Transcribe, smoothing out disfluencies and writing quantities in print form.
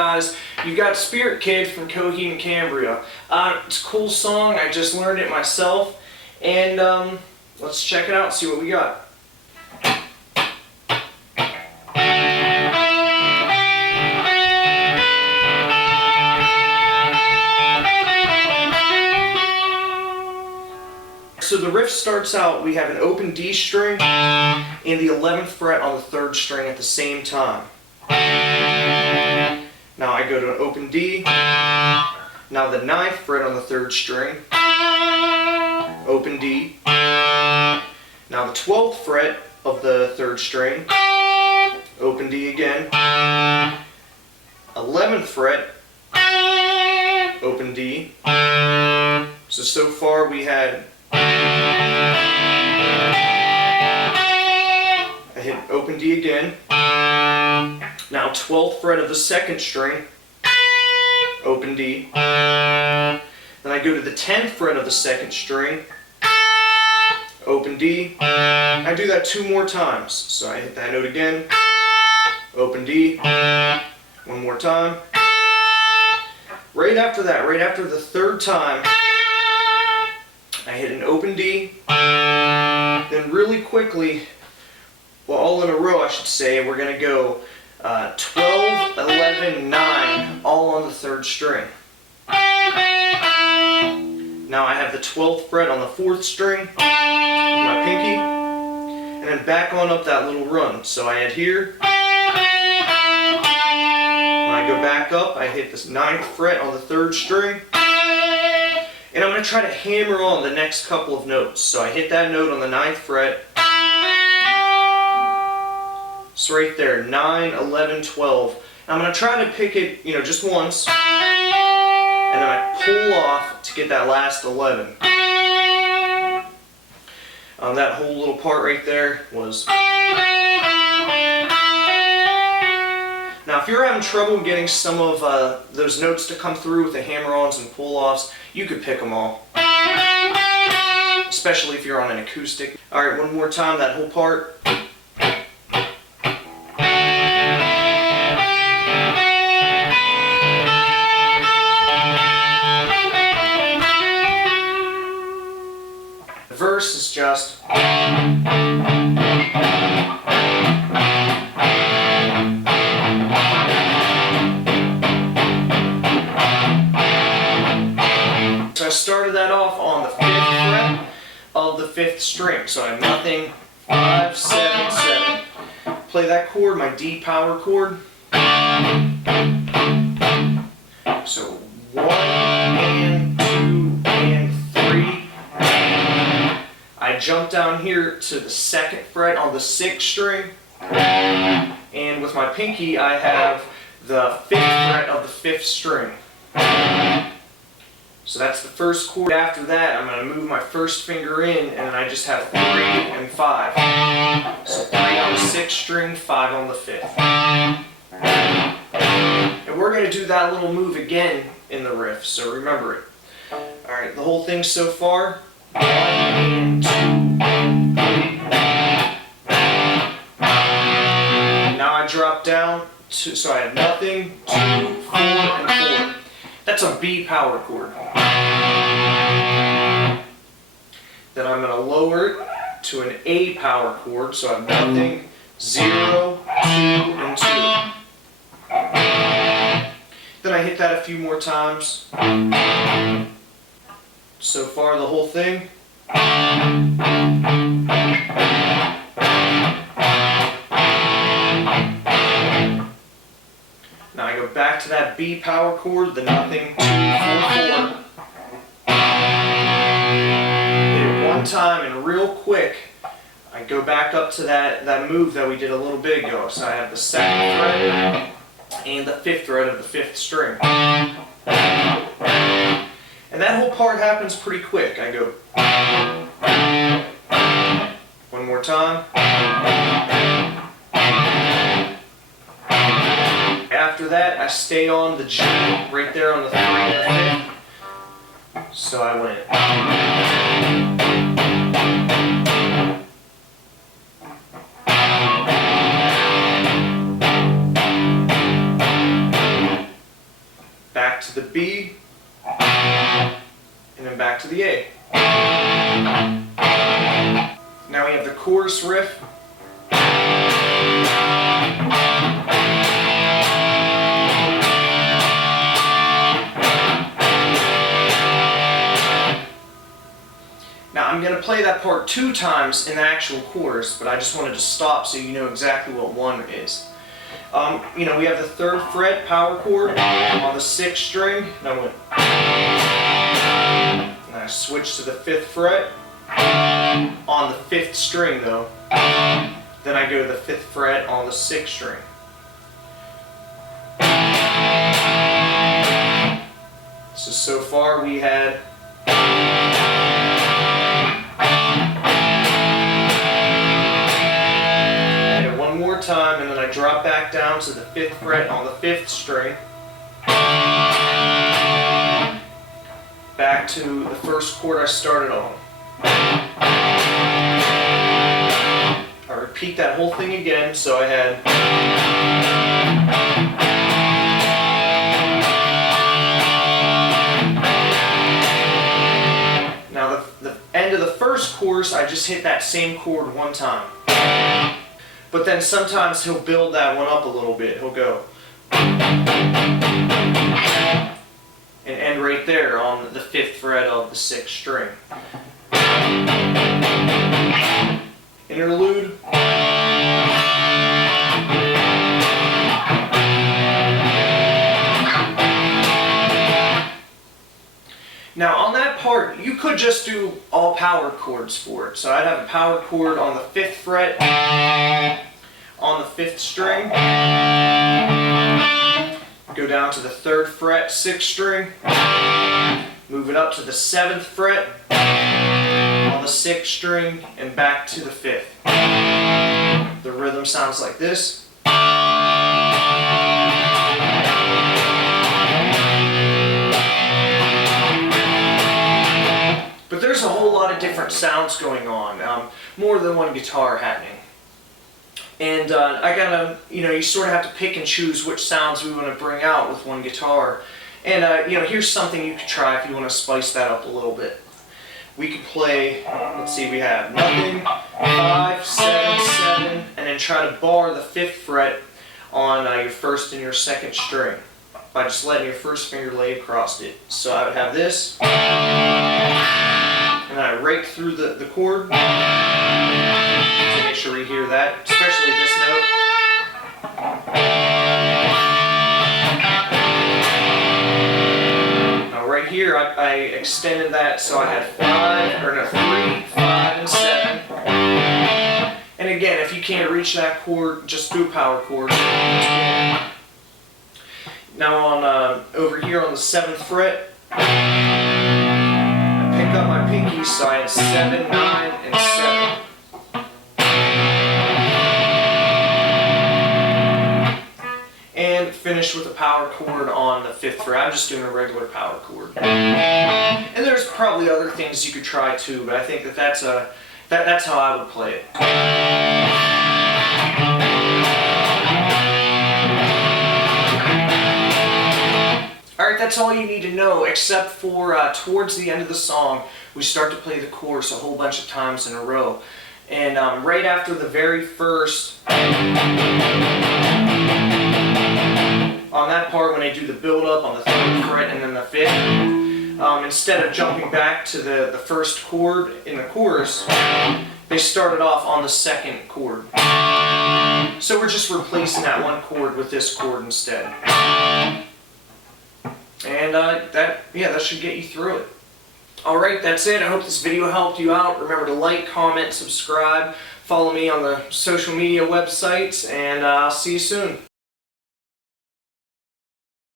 guys, you got Spirit Kid from Coheed and Cambria. It's a cool song, I just learned it myself, and let's check it out and see what we got. So the riff starts out, we have an open D string and the 11th fret on the 3rd string at the same time. Now I go to an open D, now the 9th fret on the 3rd string, open D, now the 12th fret of the 3rd string, open D again, 11th fret, open D. So far we had, I hit open D again, now 12th fret of the 2nd string, open D, then I go to the 10th fret of the 2nd string, open D, I do that 2 more times, so I hit that note again, open D, 1 more time, right after that, right after the 3rd time, I hit an open D, then really quickly, well, all in a row I should say, we're going to go 12, 11, 9, all on the 3rd string. Now I have the 12th fret on the 4th string with my pinky, and then back on up that little run. So I had here, when I go back up, I hit this 9th fret on the 3rd string, and I'm going to try to hammer on the next couple of notes. So I hit that note on the 9th fret. So right there, 9, 11, 12. And I'm going to try to pick it, just once. And then I pull off to get that last 11. That whole little part right there was... Now if you're having trouble getting some of those notes to come through with the hammer-ons and pull-offs, you could pick them all. Especially if you're on an acoustic. Alright, one more time, that whole part. The verse is just... So I started that off on the 5th fret of the 5th string. So I have nothing, 5, 7, 7. Play that chord, my D power chord. So 1 and 2 and 3. I jump down here to the 2nd fret on the 6th string. And with my pinky I have the 5th fret of the 5th string. So that's the first chord. After that, I'm going to move my first finger in, and then I just have 3 and 5. So 3 on the 6th string, 5 on the 5th. And we're going to do that little move again in the riff, so remember it. Alright, the whole thing so far. 1 and 2 and 3. Now I drop down, so I have nothing, 2, 4, and 4. That's a B power chord. Then I'm going to lower it to an A power chord, so I have nothing, 0, 2, and 2. Then I hit that a few more times. So far the whole thing. Now I go back to that B power chord, the nothing, 2, 4, 4. Hit it one time and real quick, I go back up to that move that we did a little bit ago. So I have the 2nd fret and the 5th fret of the 5th string. And that whole part happens pretty quick. I go one more time. After that, I stay on the G right there on the 3 and the 5th. So I went. B, and then back to the A. Now we have the chorus riff. Now I'm going to play that part 2 times in the actual chorus, but I just wanted to stop so you know exactly what 1 is. We have the 3rd fret power chord on the 6th string, and I went, and I switched to the 5th fret on the 5th string though. Then I go to the 5th fret on the 6th string. So far we had one more time, and then I drop back down to the 5th fret on the 5th string. Back to the first chord I started on. I repeat that whole thing again, so I had now the end of the first chorus, I just hit that same chord 1 time. But then sometimes he'll build that one up a little bit. He'll go and end right there on the 5th fret of the 6th string. Interlude. Now on that part, you could just do all power chords for it. So I'd have a power chord on the 5th fret, on the 5th string, go down to the 3rd fret, 6th string, move it up to the 7th fret, on the 6th string, and back to the 5th. The rhythm sounds like this. But there's a whole lot of different sounds going on, more than one guitar happening. And I gotta, you sort of have to pick and choose which sounds we want to bring out with one guitar. And here's something you could try if you want to spice that up a little bit. We could play, let's see, we have nothing, 5, 7, 7, and then try to bar the 5th fret on your 1st and your 2nd string by just letting your 1st finger lay across it. So I would have this, and then I rake through the chord to make sure we hear that, especially this note. Now right here I extended that so I had 3, 5, and 7. And again, if you can't reach that chord, just do a power chord. Now on over here on the 7th fret, I pick up my pinky, so I had 7, 9, and 7. And finish with a power chord on the 5th fret. I'm just doing a regular power chord. And there's probably other things you could try too, but I think that's how I would play it. Alright, that's all you need to know, except for towards the end of the song, we start to play the chorus a whole bunch of times in a row. And right after the very first, on that part when they do the build-up on the 3rd fret and then the 5th, instead of jumping back to the first chord in the chorus, they started off on the 2nd chord. So we're just replacing that one chord with this chord instead. And that should get you through it. Alright, that's it. I hope this video helped you out. Remember to like, comment, subscribe, follow me on the social media websites, and I'll see you soon.